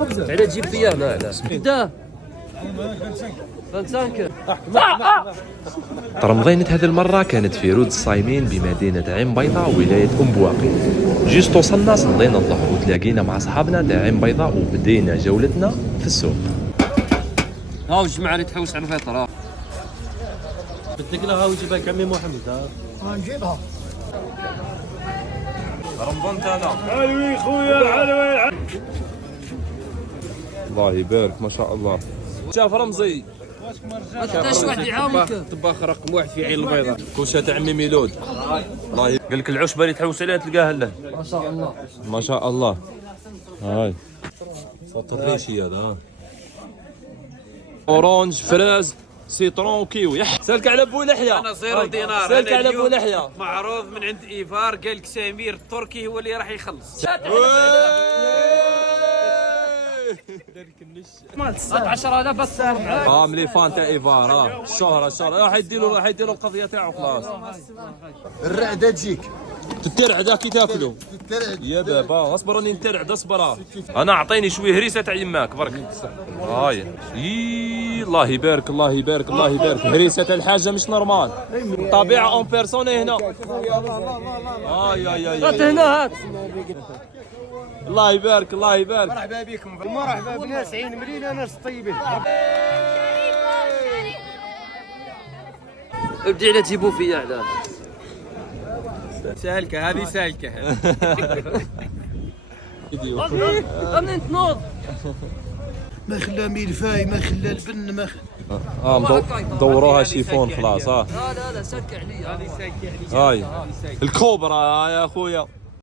على تجيب فيا هنا على بدا 25. طرمضينة هذه المرة كانت في رود الصايمين بمدينة عين بيضاء ولاية أم بواقي. جيست وصلنا صلينا الظهر وتلاقينا مع أصحابنا تاع عين بيضاء وبدينا جولتنا في السوق. هاو الجماعة اللي تحوس على الفطرة بدك لها وجيبها كعمي محمد. نجيبها رمضان تاعنا حلوي خويا حلوي. الله يبارك ما شاء الله. شاف رمزي ما تقدرش واحد يعاونك. طباخ رقم واحد في عين البيضاء كوشة تاع عمي ميلود. الله قال لك العشبة اللي تحوس عليها تلقاها له. ما شاء الله ما شاء الله. هاي صوت الريشي هذا. اورانج فراز سيترون كيوي. سالك على ابو لحيه. انا 0 دينار. سالك على ابو لحيه. معروض من عند ايفار، قال لك سمير التركي هو اللي راح يخلص. 10000 بس. ملي فان تاع ايفار. الشهره راح يديروا القضيه تاعو خلاص. الرعده تجيك تترعد كي تاكلوا. يا بابا اصبر راني نترعد اصبر. انا اعطيني شويه هريسه تاع يماك برك. هاي الله يبارك الله يبارك الله يبارك. هريسه تاع الحاجه مش نورمال. طبيعه اون بيرسون هنا. هاي هات هنا هات. الله يبارك الله يبارك. مرحبا بكم ومرحبا بناس عين مليله ناس طيبين. ابدي على تجيبوا فيا على سالكه هذه سالكه. منين تنوض. ما خلى ميلفاي ما خلى البن ما دوروها شيفون خلاص. لا سكع عليا. هاي الكوبرا يا اخويا.